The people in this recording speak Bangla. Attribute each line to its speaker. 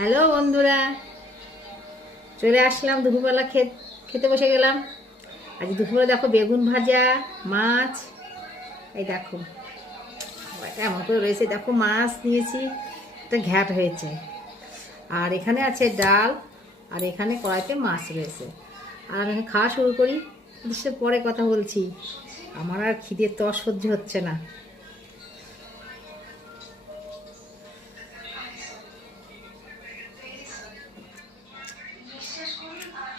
Speaker 1: হ্যালো বন্ধুরা, চলে আসলাম দুপুরবেলা খেতে বসে গেলাম। আজ দুপুরে দেখো বেগুন ভাজা, মাছ, এই দেখো। এমন করে রয়েছে, দেখো মাছ নিয়েছি, একটা ঘ্যাট হয়েছে। আর এখানে আছে ডাল, আর এখানে কড়াইতে মাছ রয়েছে। আর আমি খাওয়া শুরু করি পরে কথা বলছি। আমার আর খিদের তর সহ্য হচ্ছে না।